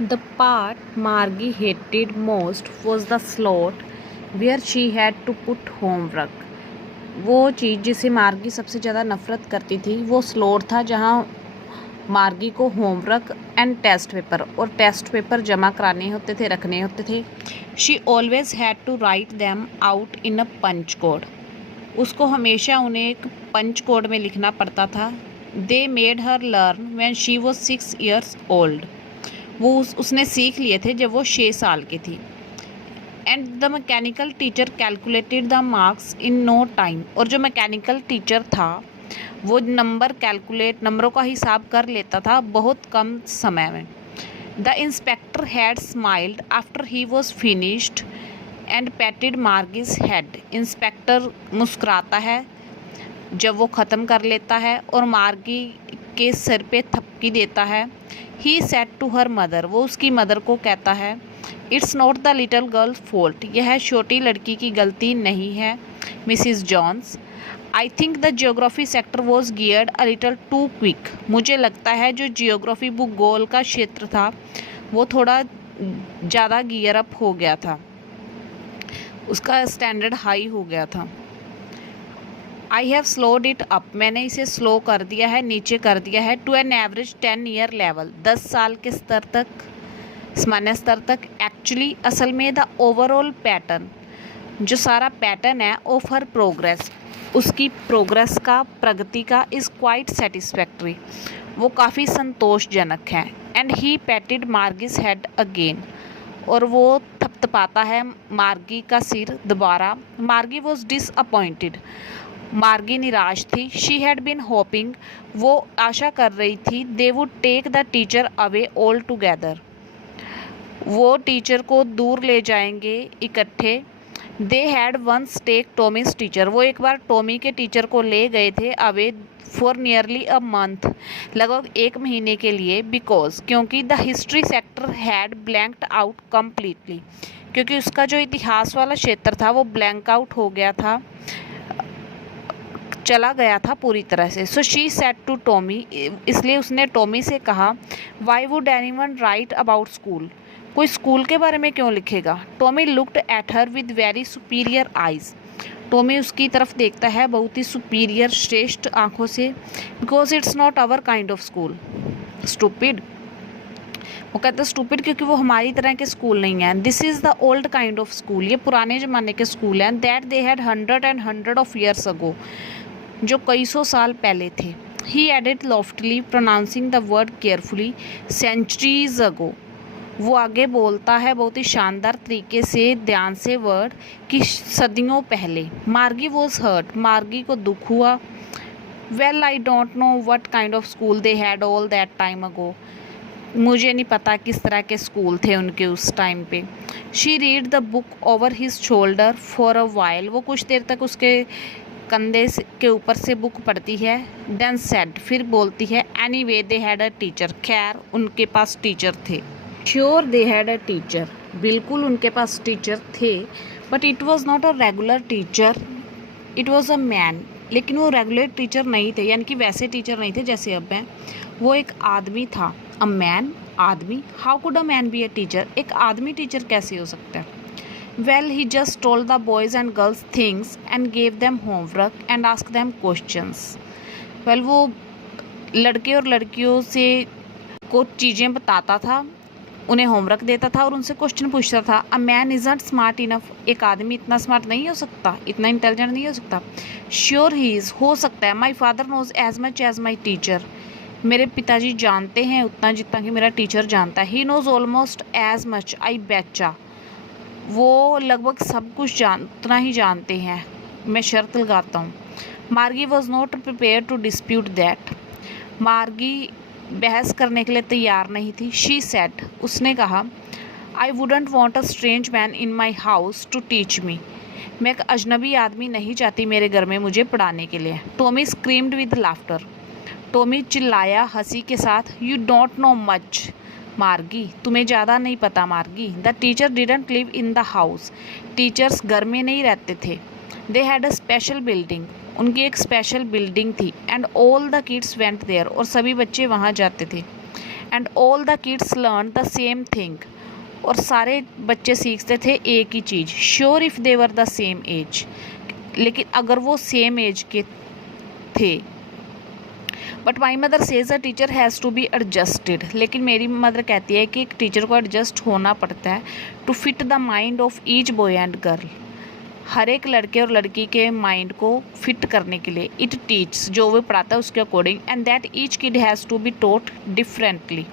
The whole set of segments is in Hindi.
The part Margie hated most was the slot where she had to put homework. वो चीज़ जिसे मार्गी सबसे ज़्यादा नफ़रत करती थी वो स्लॉट था जहाँ मार्गी को होमवर्क एंड टेस्ट पेपर जमा कराने होते थे, रखने होते थे. She always had to write them out in a punch code. उसको हमेशा उन्हें एक पंच कोड में लिखना पड़ता था. They made her learn when she was 6 years old. वो उसने सीख लिए थे जब वो 6 साल की थी. And the mechanical teacher calculated the marks in no time. और जो मैकेनिकल टीचर था वो नंबरों का हिसाब कर लेता था बहुत कम समय में. The inspector had smiled after he was finished and patted Margie's head. Inspector मुस्कुराता है जब वो ख़त्म कर लेता है और मार्गी के सिर पे थपकी देता है. He said to her mother. वो उसकी मदर को कहता है, it's not the little girl fault. यह छोटी लड़की की गलती नहीं है Mrs Jones. I think the geography sector was geared a little too quick. मुझे लगता है जो जियोग्राफी भूगोल का क्षेत्र था वो थोड़ा ज़्यादा गियर अप हो गया था, उसका स्टैंडर्ड हाई हो गया था. I have slowed it up. मैंने इसे स्लो कर दिया है, नीचे कर दिया है. To an average 10 year level. 10 साल के स्तर तक, सामान्य स्तर तक. एक्चुअली असल में द ओवरऑल पैटर्न, जो सारा पैटर्न है ऑफ हर प्रोग्रेस, उसकी प्रोग्रेस का, प्रगति का, इज़ क्वाइट सेटिस्फैक्ट्री. वो काफ़ी संतोषजनक है. And he patted Margie's head again. और वो थपथपाता है मार्गी का सिर दोबारा. मार्गी वॉज डिसअपॉइंटेड. मार्गी निराश थी. She had been hoping. वो आशा कर रही थी they would take the teacher away all together. वो टीचर को दूर ले जाएंगे इकट्ठे. They had once take Tommy's teacher. वो एक बार टॉमी के टीचर को ले गए थे away for nearly a month. लगभग 1 महीने के लिए. बिकॉज, क्योंकि the history sector had blanked out completely. क्योंकि उसका जो इतिहास वाला क्षेत्र था वो ब्लैंक आउट हो गया था, चला गया था पूरी तरह से. So she said to Tommy. इसलिए उसने टॉमी से कहा, why would anyone write about school. कोई स्कूल के बारे में क्यों लिखेगा. Tommy looked at her with very superior eyes. Tommy उसकी तरफ देखता है बहुत ही सुपीरियर, श्रेष्ठ आंखों से. Because it's not our kind of school. Stupid. वो कहते हैं स्टूपिड क्योंकि वो हमारी तरह के स्कूल नहीं हैं. This is the old kind of school. ये पुराने ज़माने के स्कूल हैं. That they had 100 of years ago. जो कई सौ साल पहले थे. He added loftily, pronouncing the word carefully, centuries ago. वो आगे बोलता है बहुत ही शानदार तरीके से, ध्यान से, वर्ड कि सदियों पहले. मार्गी वॉज हर्ट. मार्गी को दुख हुआ. Well I don't know what kind of school they had all that time ago. मुझे नहीं पता किस तरह के स्कूल थे उनके उस टाइम पे. She read the book over his shoulder for a while. वो कुछ देर तक उसके कंधे के ऊपर से बुक पढ़ती है. Then said. फिर बोलती है, anyway they had a teacher. खैर उनके पास टीचर थे. Sure they had a teacher. बिल्कुल उनके पास टीचर थे. But it was not a regular teacher, it was a man. लेकिन वो रेगुलर टीचर नहीं थे, यानी कि वैसे टीचर नहीं थे जैसे अब हैं. वो एक आदमी था. अ मैन, आदमी. How could a man be a teacher. एक आदमी टीचर कैसे हो सकता है. Well, he just told the boys and girls things and gave them homework and asked them questions. Well, वो लड़के और लड़कियों से को चीज़ें बताता था, उन्हें होमवर्क देता था और उनसे क्वेश्चन पूछता था. A man isn't smart enough. एक आदमी इतना स्मार्ट नहीं हो सकता, इतना इंटेलिजेंट नहीं हो सकता. Sure he is. हो सकता है. My father knows as much as my teacher. मेरे पिताजी जानते हैं उतना जितना कि मेरा टीचर जानता है. He knows almost as much. I betcha. वो लगभग सब कुछ उतना ही जानते हैं, मैं शर्त लगाता हूँ. Margie was not prepare to dispute that. Margie बहस करने के लिए तैयार नहीं थी. She said. उसने कहा, I wouldn't want a strange man in my house to teach me. मैं एक अजनबी आदमी नहीं चाहती मेरे घर में मुझे पढ़ाने के लिए. Tommy screamed with laughter. Tommy चिल्लाया हंसी के साथ. यू डोंट नो मच मार्गी. तुम्हें ज़्यादा नहीं पता Margie. The teacher didn't live in the house. Teachers घर में नहीं रहते थे. They had a special building. उनकी एक स्पेशल बिल्डिंग थी. And all the kids went there. और सभी बच्चे वहाँ जाते थे. And all the kids learn the same thing, और सारे बच्चे सीखते थे एक ही चीज़। Sure if they were the same age, लेकिन अगर वो सेम एज के थे। But my mother says the teacher has to be adjusted, लेकिन मेरी मदर कहती है कि एक टीचर को एडजस्ट होना पड़ता है to fit the mind of each boy and girl, हर एक लड़के और लड़की के माइंड को फिट करने के लिए। इट टीच, जो वो पढ़ाता है उसके according, and that each kid has to be taught differently,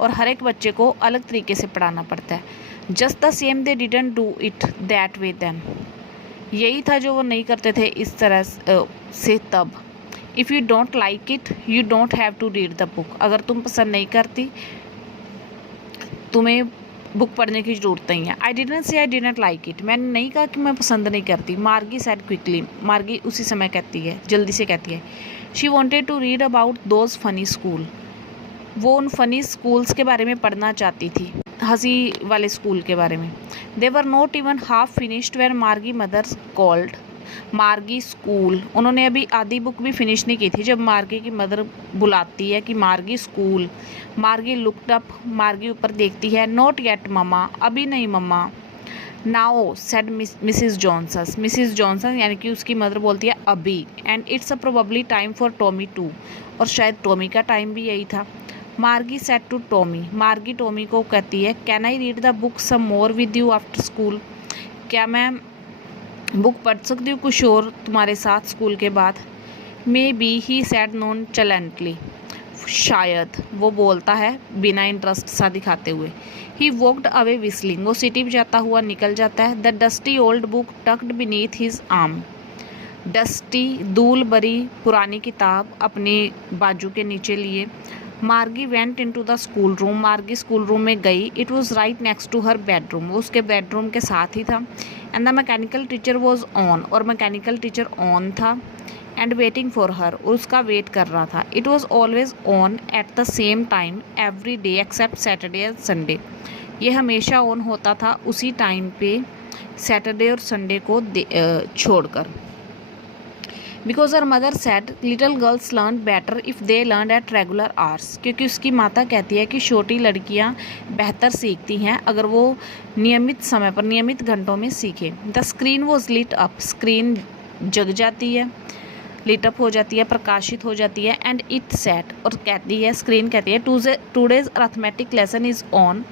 और हर एक बच्चे को अलग तरीके से पढ़ाना पड़ता है। Just the same they didn't do it that way then, यही था जो वो नहीं करते थे इस तरह से तब। If you don't like it you don't have to read the book, अगर तुम पसंद नहीं करती तुम्हें बुक पढ़ने की ज़रूरत नहीं है। I didn't say I didn't like it, मैंने नहीं कहा कि मैं पसंद नहीं करती। मार्गी सेड क्विकली, मार्गी उसी समय कहती है, जल्दी से कहती है। She wanted to read about those funny school, वो उन फनी स्कूल्स के बारे में पढ़ना चाहती थी, हंसी वाले स्कूल के बारे में। They were not even half finished where Margie mother called Margie school, उन्होंने अभी आधी बुक भी फिनिश नहीं की थी जब मार्गी की मदर बुलाती है कि मार्गी स्कूल। मार्गी लुक्ड अप, मार्गी ऊपर देखती है। नॉट येट मम्मा, अभी नहीं mamma. Now said Mrs Johnson, Mrs Johnson यानी कि उसकी मदर बोलती है अभी। And it's a probably time for Tommy too, और शायद टॉमी का टाइम भी यही था। Margie said to Tommy, Margie Tommy को कहती है can I read the book some more with you after school, क्या मैं बुक पढ़ सकती हूँ कुछ और तुम्हारे साथ स्कूल के बाद। Maybe he said nonchalantly, शायद, वो बोलता है बिना इंटरेस्ट सा दिखाते हुए। ही वॉकड अवे विस्लिंग, वो सिटी जाता हुआ निकल जाता है। The dusty old book tucked beneath his arm, dusty धूल भरी पुरानी किताब अपने बाजू के नीचे लिए। Margie went into the school room, Margie school room में गई। It was right next to her bedroom, वो उसके बेडरूम के साथ ही था। And the mechanical teacher was on, और मैकेनिकल टीचर ऑन था। एंड वेटिंग फॉर हर, और उसका वेट कर रहा था। It was always on at the same time every day except Saturday and Sunday, ये हमेशा ऑन होता था उसी टाइम पे सैटरडे और संडे को छोड़कर। Because her mother said little girls learn better if they learn at regular hours, क्योंकि उसकी माता कहती है कि छोटी लड़कियां बेहतर सीखती हैं अगर वो नियमित समय पर नियमित घंटों में सीखें। The screen was lit up, screen जग जाती है, लिटअप हो जाती है, प्रकाशित हो जाती है। एंड इट सेट, और कहती है स्क्रीन कहती है today's arithmetic lesson is on,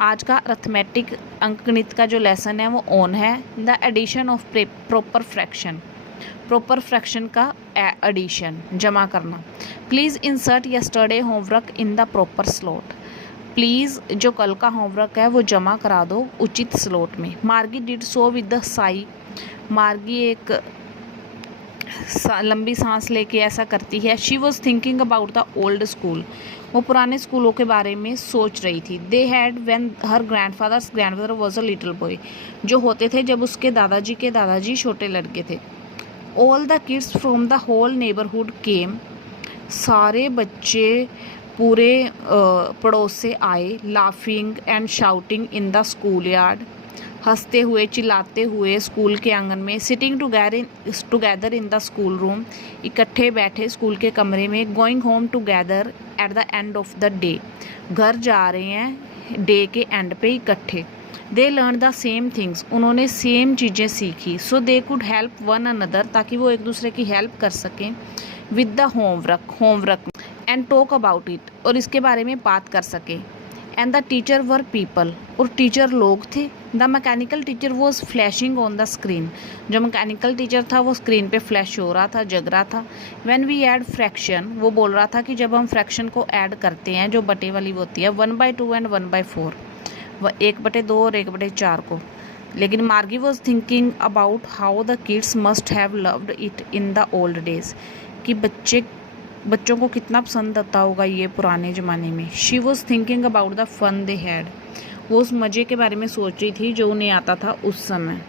आज का अर्थमेटिक अंकगणित का जो लेसन है वो ऑन है। The addition of proper fraction, proper fraction का एडिशन जमा करना। Please insert yesterday homework in the proper slot, please जो कल का होमवर्क है वो जमा करा दो उचित स्लॉट में। मार्गी did so with the Sai, मार्गी एक लंबी सांस लेके ऐसा करती है। She was thinking about the old school, वो पुराने स्कूलों के बारे में सोच रही थी। They had when her grandfather was a little boy, जो होते थे जब उसके दादाजी के दादाजी छोटे लड़के थे। All the kids from the whole neighbourhood came, सारे बच्चे पूरे पड़ोस से आए। Laughing and shouting in the school yard, हंसते हुए चिल्लाते हुए स्कूल के आंगन में। Sitting together in the school room, इकट्ठे बैठे स्कूल के कमरे में। Going home together at the end of the day, घर जा रहे हैं डे के एंड पे इकट्ठे। They learn the same things, उन्होंने सेम चीज़ें सीखी। So they could help one another, ताकि वो एक दूसरे की हेल्प कर सकें। With the homework and talk about it, और इसके बारे में बात कर सकें। And the teacher were people, और टीचर लोग थे। The mechanical teacher was flashing on the screen, जो मैकेनिकल टीचर था वो स्क्रीन पे फ्लैश हो रहा था, जग रहा था। व्हेन वी ऐड फ्रैक्शन, वो बोल रहा था कि जब हम फ्रैक्शन को ऐड करते हैं, जो बटे वाली होती है 1/2 एंड 1/4, वह 1/2 और 1/4 को। लेकिन मार्गी was thinking about how the kids must have loved it in the old days, कि बच्चों को कितना पसंद आता होगा ये पुराने ज़माने में। She was thinking about the fun they had, वो उस मज़े के बारे में सोच रही थी जो उन्हें आता था उस समय।